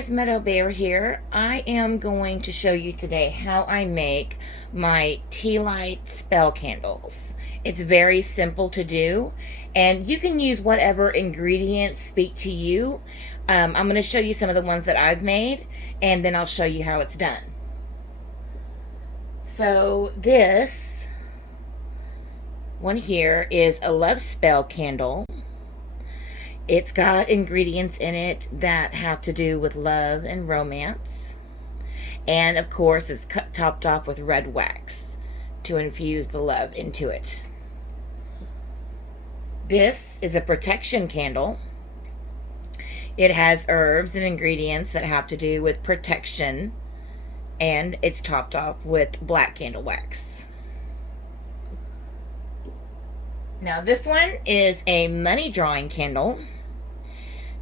guys, Meadow Bear here. I am going to show you today how I make my tea light spell candles. It's very simple to do, and you can use whatever ingredients speak to you. I'm going to show you some of the ones that I've made, and then I'll show you how it's done. So this one here is a love spell candle. It's got ingredients in it that have to do with love and romance. And of course, it's topped off with red wax to infuse the love into it. This is a protection candle. It has herbs and ingredients that have to do with protection. And it's topped off with black candle wax. Now this one is a money drawing candle.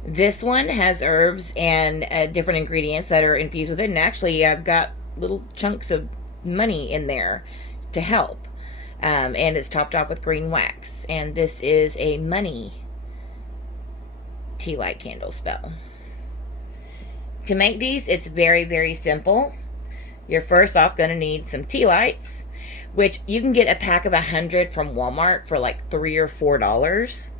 This one has herbs and different ingredients that are infused with it. And actually, I've got little chunks of money in there to help. And it's topped off with green wax. And this is a money tea light candle spell. To make these, it's very, very simple. You're first off going to need some tea lights, which you can get a pack of 100 from Walmart for like $3 or $4.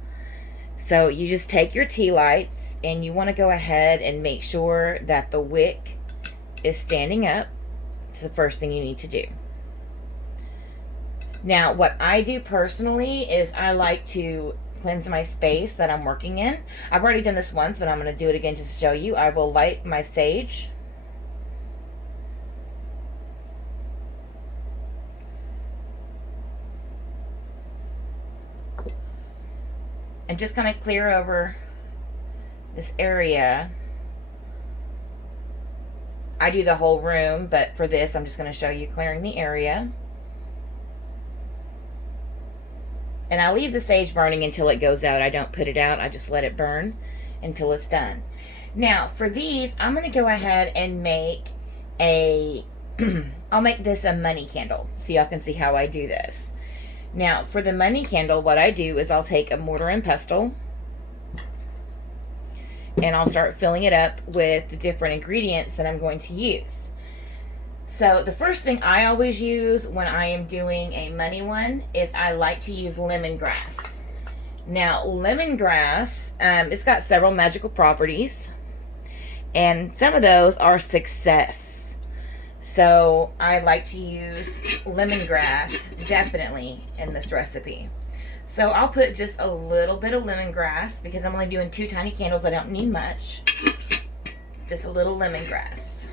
So you just take your tea lights and you want to go ahead and make sure that the wick is standing up. It's the first thing you need to do. Now, what I do personally is I like to cleanse my space that I'm working in. I've already done this once, but I'm going to do it again just to show you. I will light my sage. And just kind of clear over this area. I do the whole room, but for this, I'm just going to show you clearing the area. And I leave the sage burning until it goes out. I don't put it out. I just let it burn until it's done. Now, for these, I'm going to go ahead and make I'll make this a money candle, so y'all can see how I do this. Now, for the money candle, what I do is I'll take a mortar and pestle and I'll start filling it up with the different ingredients that I'm going to use. So the first thing I always use when I am doing a money one is I like to use lemongrass. Now, lemongrass, it's got several magical properties, and some of those are success. So I like to use lemongrass definitely in this recipe. So I'll put just a little bit of lemongrass because I'm only doing 2 tiny candles. I don't need much. Just a little lemongrass.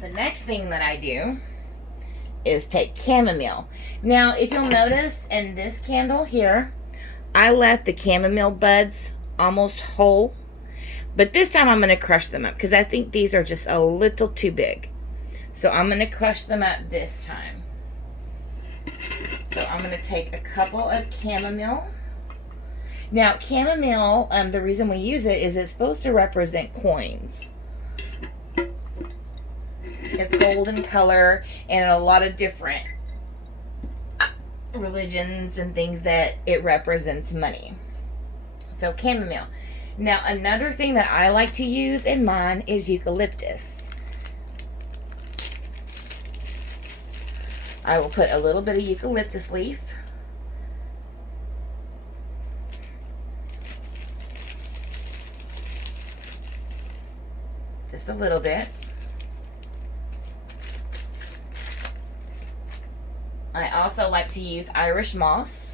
The next thing that I do is take chamomile. Now, if you'll notice in this candle here, I left the chamomile buds almost whole. But this time I'm going to crush them up because I think these are just a little too big. So I'm going to crush them up this time. So I'm going to take a couple of chamomile. Now, chamomile, the reason we use it is it's supposed to represent coins. It's golden color, and in a lot of different religions and things that it represents money. So chamomile. Now, another thing that I like to use in mine is eucalyptus. I will put a little bit of eucalyptus leaf. Just a little bit. I also like to use Irish moss.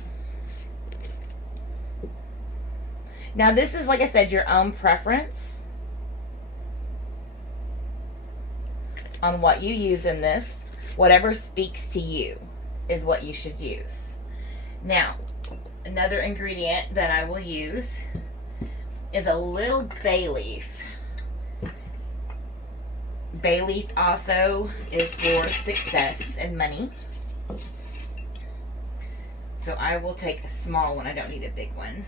Now this is, like I said, your own preference on what you use in this. Whatever speaks to you is what you should use. Now, another ingredient that I will use is a little bay leaf. Bay leaf also is for success and money. So I will take a small one. I don't need a big one.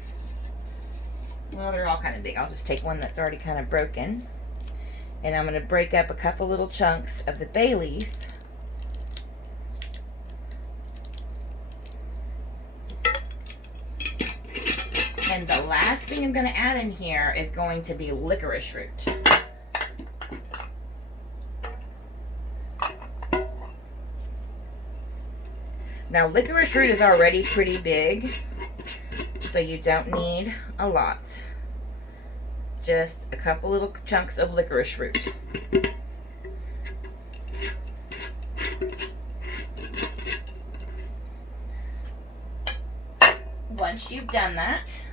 Well, they're all kind of big. I'll just take one that's already kind of broken. And I'm going to break up a couple little chunks of the bay leaf. And the last thing thing I'm going to add in here is going to be licorice root. Now, licorice root is already pretty big, so you don't need a lot. Just a couple little chunks of licorice root. Once you've done that,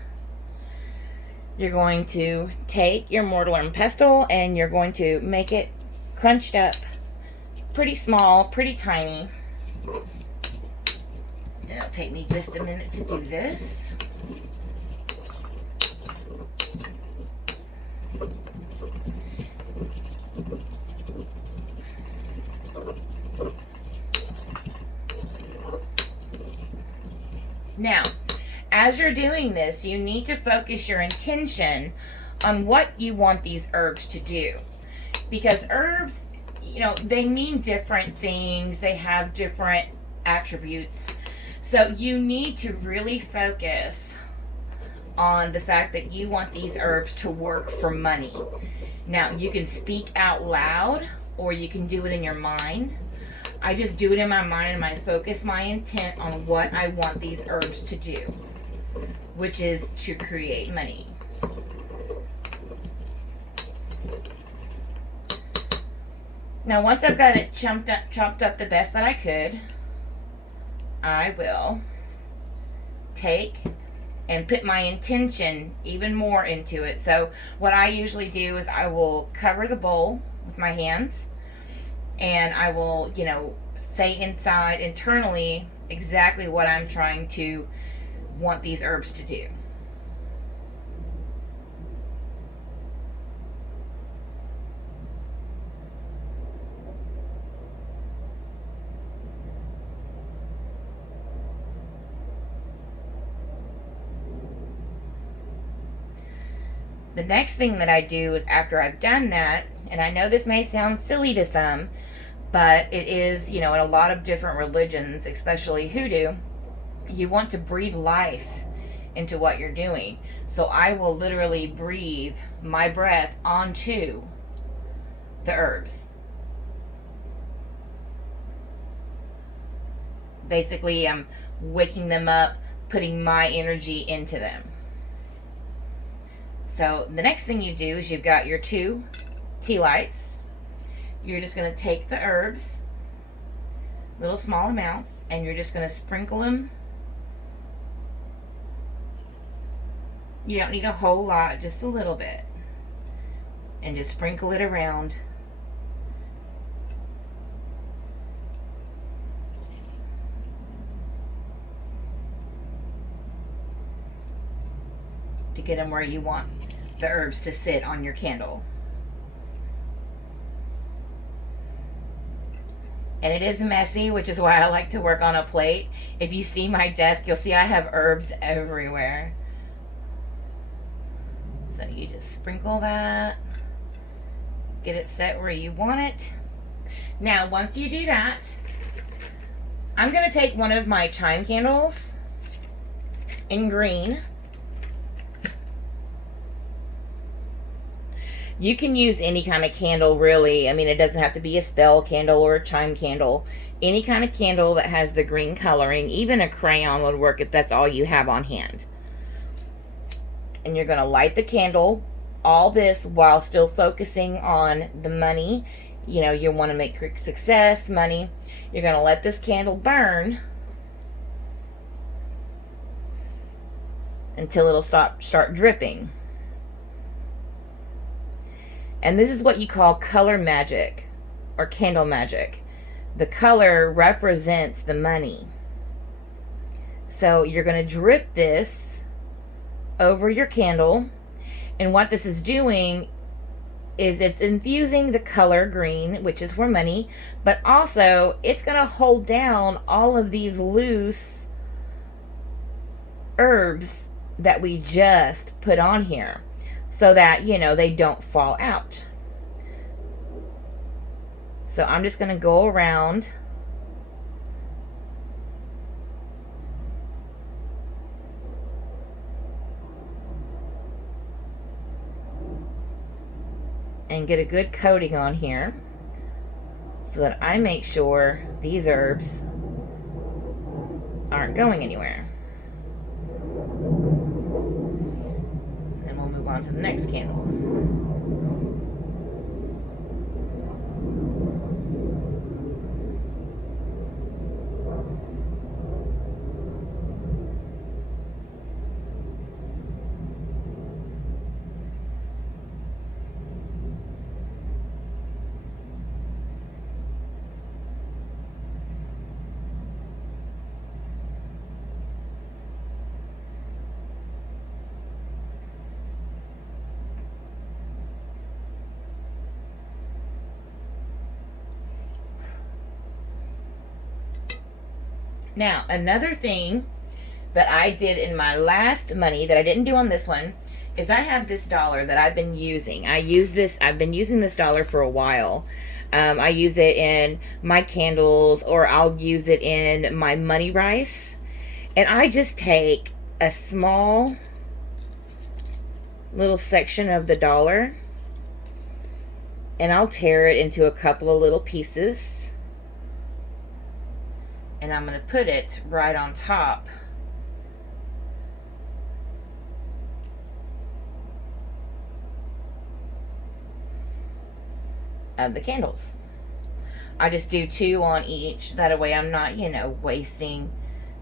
you're going to take your mortar and pestle and you're going to make it crunched up, pretty small, pretty tiny. It'll take me just a minute to do this. Now, as you're doing this, you need to focus your intention on what you want these herbs to do. Because herbs, you know, they mean different things. They have different attributes. So you need to really focus on the fact that you want these herbs to work for money. Now, you can speak out loud or you can do it in your mind. I just do it in my mind and I focus my intent on what I want these herbs to do, which is to create money. Now, once I've got it chopped up the best that I could, I will take and put my intention even more into it. So what I usually do is I will cover the bowl with my hands and I will, you know, say inside internally exactly what I'm trying to want these herbs to do. The next thing that I do is after I've done that, and I know this may sound silly to some, but it is, you know, in a lot of different religions, especially Hoodoo, you want to breathe life into what you're doing. So I will literally breathe my breath onto the herbs. Basically, I'm waking them up, putting my energy into them. So the next thing you do is you've got your 2 tea lights. You're just going to take the herbs, little small amounts, and you're just going to sprinkle them. You don't need a whole lot, just a little bit. And just sprinkle it around. To get them where you want the herbs to sit on your candle. And it is messy, which is why I like to work on a plate. If you see my desk, you'll see I have herbs everywhere. So you just sprinkle that, get it set where you want it. Now, once you do that, I'm going to take one of my chime candles in green. You can use any kind of candle, really. I mean, it doesn't have to be a spell candle or a chime candle. Any kind of candle that has the green coloring, even a crayon would work if that's all you have on hand. And you're going to light the candle, all this while still focusing on the money. You know, you want to make success, money. You're going to let this candle burn until it'll start dripping. And this is what you call color magic or candle magic. The color represents the money. So you're going to drip this over your candle. And what this is doing is it's infusing the color green, which is for money, but also it's going to hold down all of these loose herbs that we just put on here, so that, you know, they don't fall out. So I'm just going to go around and get a good coating on here so that I make sure these herbs aren't going anywhere. And then we'll move on to the next candle. Now, another thing that I did in my last money that I didn't do on this one is I have this dollar that I've been using. I've been using this dollar for a while. I use it in my candles, or I'll use it in my money rice. And I just take a small little section of the dollar and I'll tear it into a couple of little pieces. And I'm going to put it right on top of the candles. I just do 2 on each. That way I'm not, wasting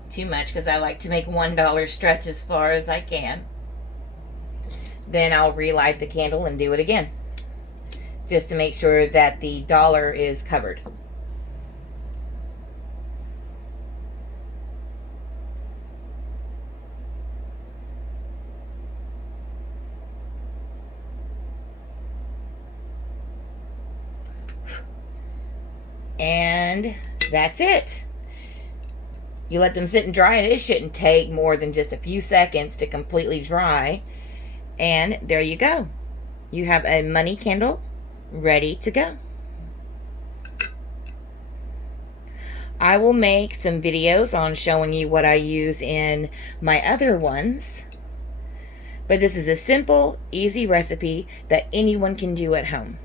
too much, because I like to make $1 stretch as far as I can. Then I'll relight the candle and do it again, just to make sure that the dollar is covered. And that's it. You let them sit and dry, and it shouldn't take more than just a few seconds to completely dry. And there you go. You have a money candle ready to go. I will make some videos on showing you what I use in my other ones. But this is a simple, easy recipe that anyone can do at home.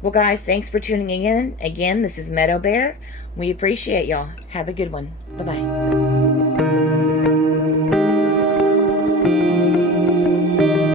Well, guys, thanks for tuning in. Again, this is Meadow Bear. We appreciate y'all. Have a good one. Bye-bye.